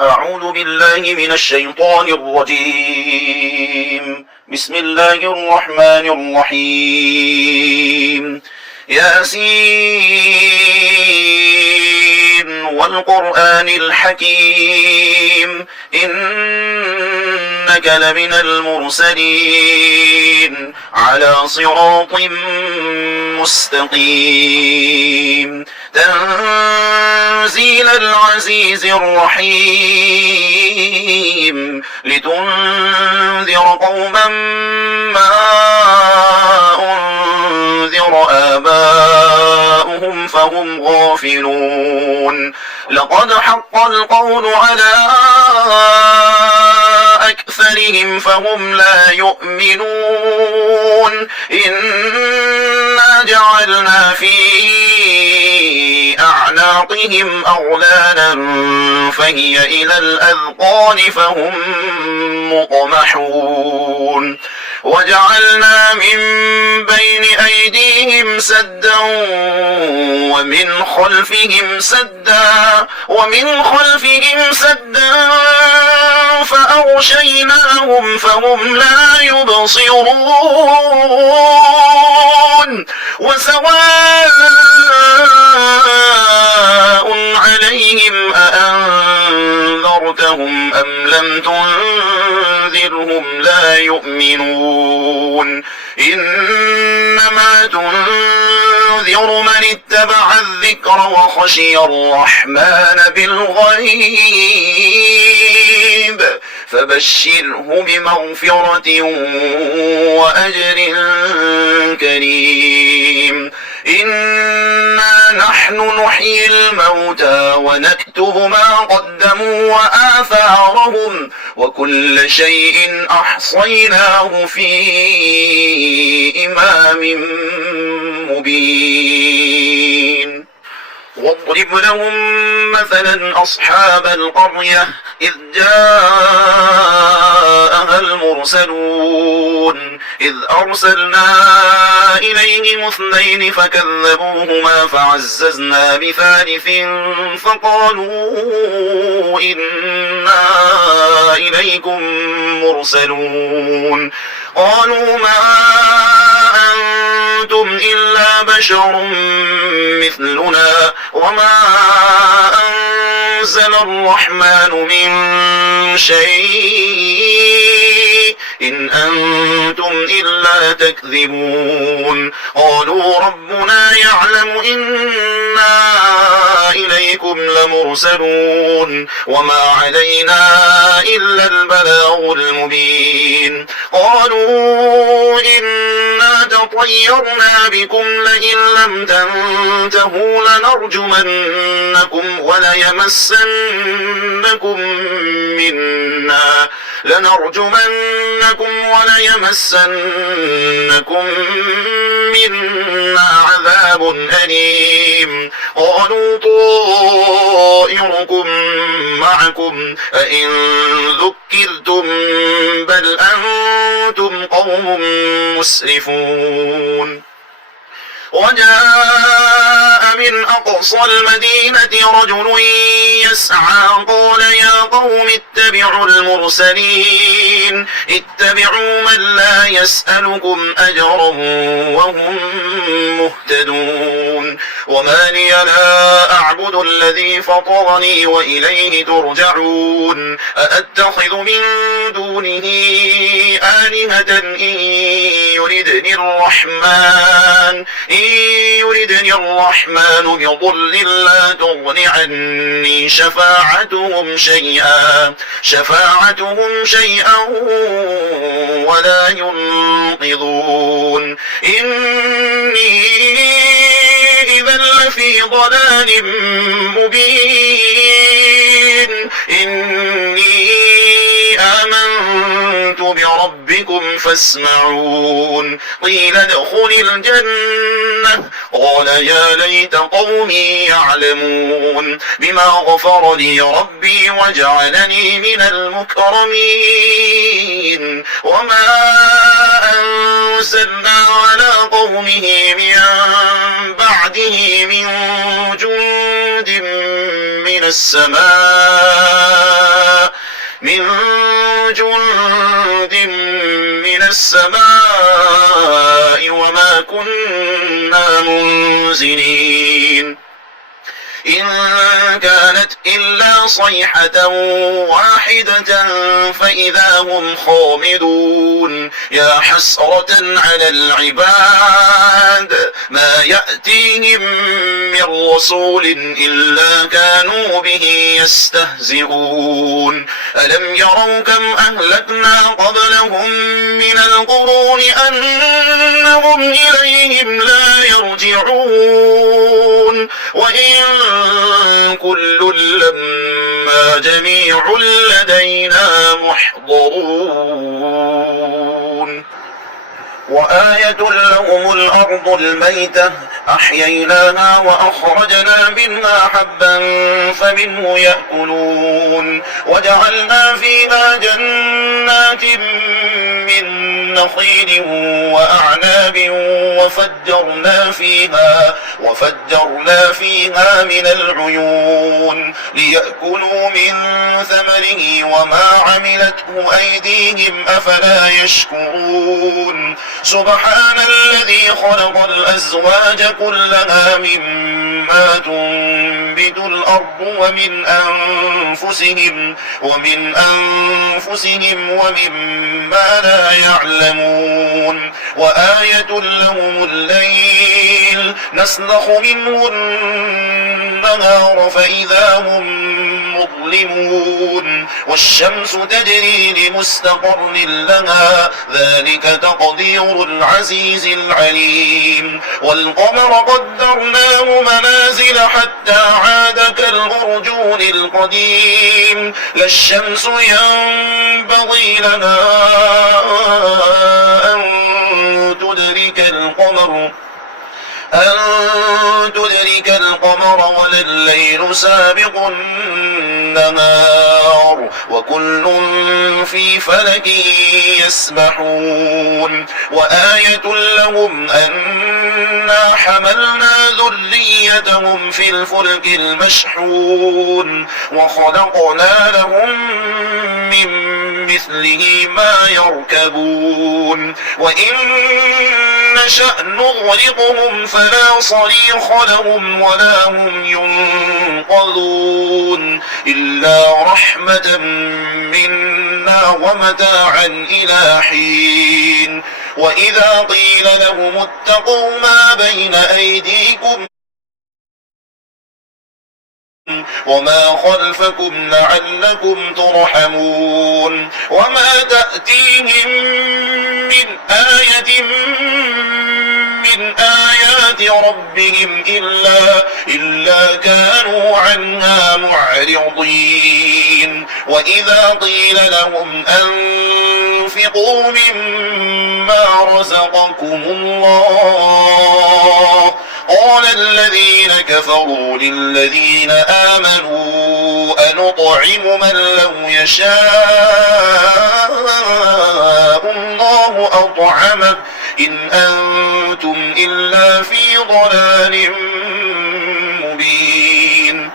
أعوذ بالله من الشيطان الرجيم. بسم الله الرحمن الرحيم. ياسين والقرآن الحكيم إنك لمن المرسلين على صراط مستقيم تنزيل العزيز الرحيم لتنذر قوما ما أنذر آباؤهم فهم غافلون لقد حق القول على أكثرهم فهم لا يؤمنون إنا جعلنا في أعناقهم أغلالا فهي إلى الأذقان فهم مقمحون وجعلنا من بين أيديهم سدا ومن خلفهم سدا فأغشيناهم فهم لا يبصرون وسواء عليهم أأنذرتهم أم لم تنذرهم لا يؤمنون إنما تنذر من اتبع الذكر وخشي الرحمن بالغيب فبشره بمغفرة وأجر كريم إنا نحن نحيي الموتى ونكتب ما قدموا وآثارهم وكل شيء أحصيناه في إمام مبين واضرب لهم مثلا أصحاب القرية إذ جاءها المرسلون إذ أرسلنا إليهم اثنين فكذبوهما فعززنا بثالث فقالوا إنا إليكم مرسلون قالوا ما أنتم إلا بشر مثلنا وما أنزل الرحمن من شيء إن أنتم إلا تكذبون قالوا ربنا يعلم إنا إليكم لمرسلون وما علينا إلا البلاغ المبين قالوا إنا تطيرنا بكم لئن لم تنتهوا لنرجمنكم وليمسنكم منا عذاب أليم قالوا طائركم معكم أئن ذكرتم بل أنتم قوم مسرفون وجاء من أقصى المدينة رجل يسعى قال يا قوم اتبعوا المرسلين اتبعوا من لا يسألكم أجرا وهم مهتدون وما لي لا أعبد الذي فطرني وإليه ترجعون أأتخذ من دونه آلهة إن يردني الرحمن بضر لا تغن عني شفاعتهم شيئا ولا ينقذون إني إذا لفي ضلال مبين إني آمنت بربكم فاسمعون قيل ادخل الجنة قال يا ليت قومي يعلمون بما غفر لي ربي وجعلني من المكرمين وما أنزلنا على قومه من بعده من جند من السماء سنين إن كانت إلا صيحة واحدة فإذا هم خامدون يا حسرة على العباد ما يأتيهم من رسول إلا كانوا به يستهزئون ألم يروا كم أهلكنا قبلهم من القرون أنهم إليهم لا يرجعون وإن كل لما جميع لدينا محضرون وآية لهم الأرض الميتة أحييناها وأخرجنا منها حبا فمنه يأكلون وجعلنا فيها جنات من نخيل وأعناب وفجرنا فيها من العيون ليأكلوا من ثمره وما عملته أيديهم أفلا يشكرون سبحان الذي خلق الأزواج كلها مما تنبت الأرض ومن أنفسهم ومما لا يعلمون وآية لهم الليل نسلخ منه النهار فإذا هم مظلمون والشمس تجري لمستقر لها ذلك تقدير العزيز العليم والقمر قدرناه منازل حتى عاد كالأرجون القديم لا الشمس ينبغي لها أن تدرك القمر ولا الليل سابق النهار وكل في فلك يسبحون وآية لهم أنا حملنا ذريتهم في الفلك المشحون وخلقنا لهم من مثله ما يركبون وإن نشأ نغرقهم فلا صريخ لهم ولا هم ينقذون إلا رحمة منا ومتاعا إلى حين وإذا قيل لهم اتقوا ما بين أيديكم وما خلفكم لعلكم ترحمون وما تأتيهم من آية من آيات ربهم إلا كانوا عنها معرضين وإذا قيل لهم أنفقوا مما رزقكم الله قال الذين كفروا للذين آمنوا أنطعم من لو يشاء الله أطعمه إن أنتم إلا في ضلال مبين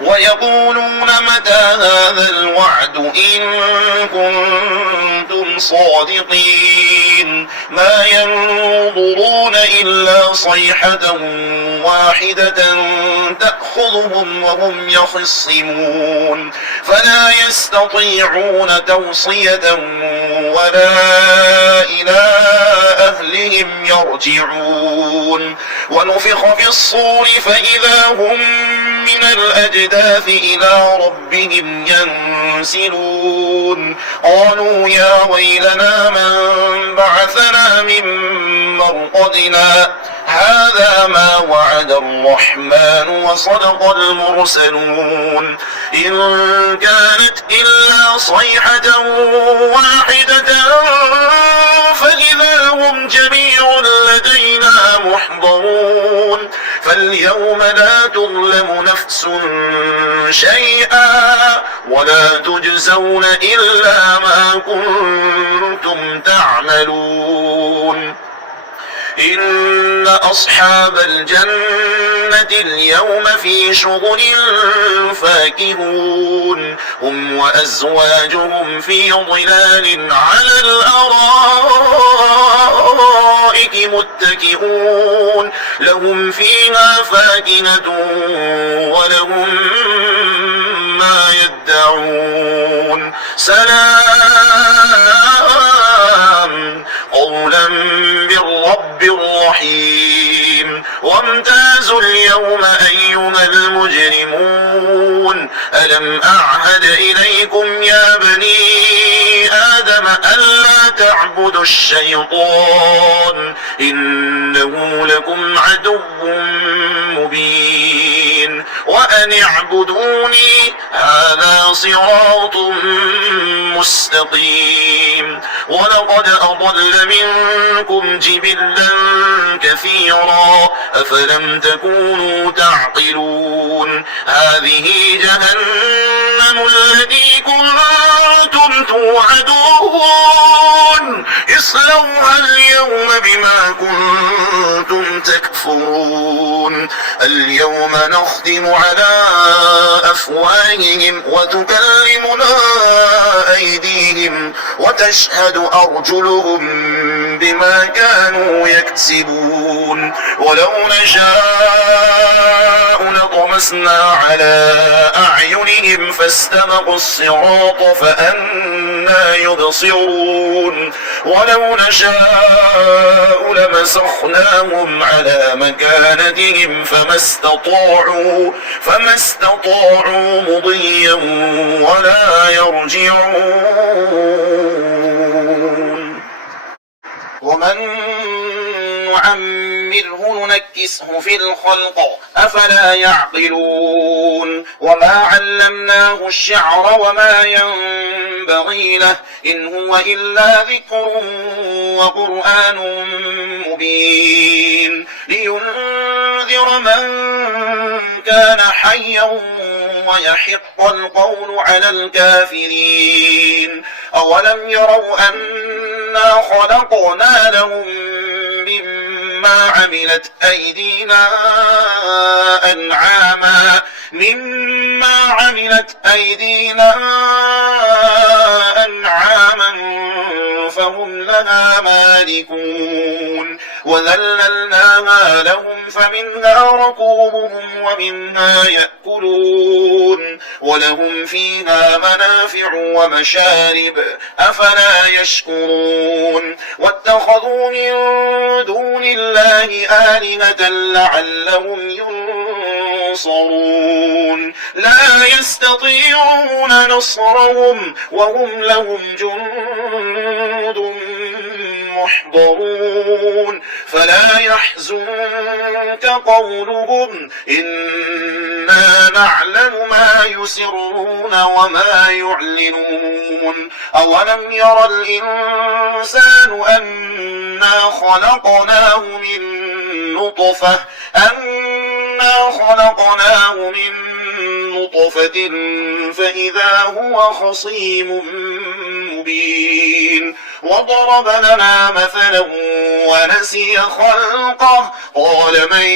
ويقولون متى هذا الوعد إن كنتم صادقين ما ينظرون إلا صيحة واحدة تأخذهم وهم يخصمون فلا يستطيعون توصية ولا إلى أهلهم يرجعون ونفخ في الصور فإذا هم من الأجداث إلى ربهم ينسلون قالوا يا ويلنا من بعثنا من مرقدنا هذا ما وعد الرحمن وصدق المرسلون إن كانت إلا صيحة واحدة فإذا هم جميع لدينا محضرون فاليوم لا تظلم نفس شيئا ولا تجزون إلا ما كنتم تعملون إن أصحاب الجنة اليوم في شغل فاكهون هم وأزواجهم في ظلال على الأرائك متكئون لهم فيها فاكهة ولهم ما يدعون سلام قولا من رب رحيم وامتازوا اليوم أيها المجرمون ألم أعهد إليكم يا بني آدم ألا تعبدوا الشيطان إنه لكم عدو مبين وأن اعبدوني هذا صراط مستقيم ولقد أضل منكم جبلا كثيرا أفلم تكونوا تعقلون هذه جهنم التي كنتم توعدون اصلوها اليوم بما كنتم تكفرون اليوم نختم على أفواههم وتكلمنا أيديهم وتشهد أرجلهم بما كانوا يكسبون ولو نشاء لطمسنا على أعينهم فاستبقوا الصراط فأنى يبصرون ولو نشاء لمسخناهم على مكانتهم فما استطاعوا مضيا ولا يرجعون ومن نعمره ننكسه في الخلق أفلا يعقلون وما علمناه الشعر وما ينبغي له إن هو إلا ذكر وقرآن مبين لينذر من كان حيا ويحق القول على الكافرين أولم يروا أنا خلقنا لهم مما عملت أيدينا أنعاما فهم لها مالكون وذللناها لهم فمنها ركوبهم ومنها يأكلون ولهم فيها منافع ومشارب أفلا يشكرون واتخذوا من دون الله آلهة لعلهم ينصرون لا يستطيعون نصرهم وهم لهم جند محضرون فلا يحزنك قولهم إنا نعلم ما يسرون وما يعلنون أولم ير الإنسان أنا خلقناه من نطفة فإذا هو خصيم مبين وضرب لنا مثلا ونسي خلقه قال من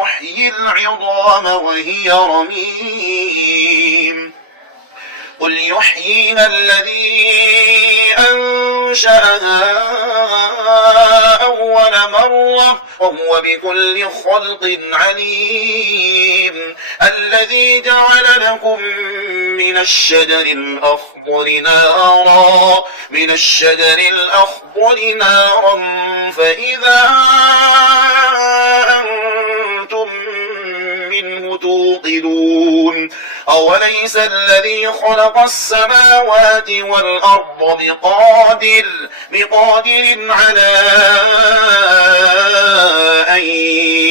يحيي العظام وهي رميم قل يحييها الذي أنشأها أول مرة وهو بكل خلق عليم الذي جعل لكم من الشجر الأخضر نارا فإذا أنتم منه توقدون أوليس الذي خلق السماوات والأرض بقادر على أن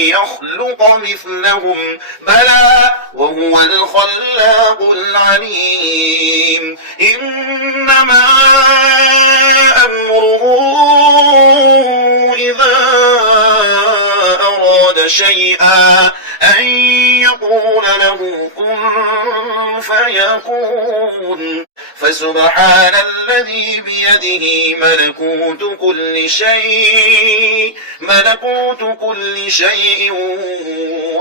يخلق مثلهم بلى وهو الخلاق العليم إنما أمره إذا أراد شيئا أن يقول له كن فيكون فسبحان الذي بيده ملكوت كل شيء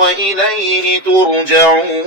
وإليه ترجعون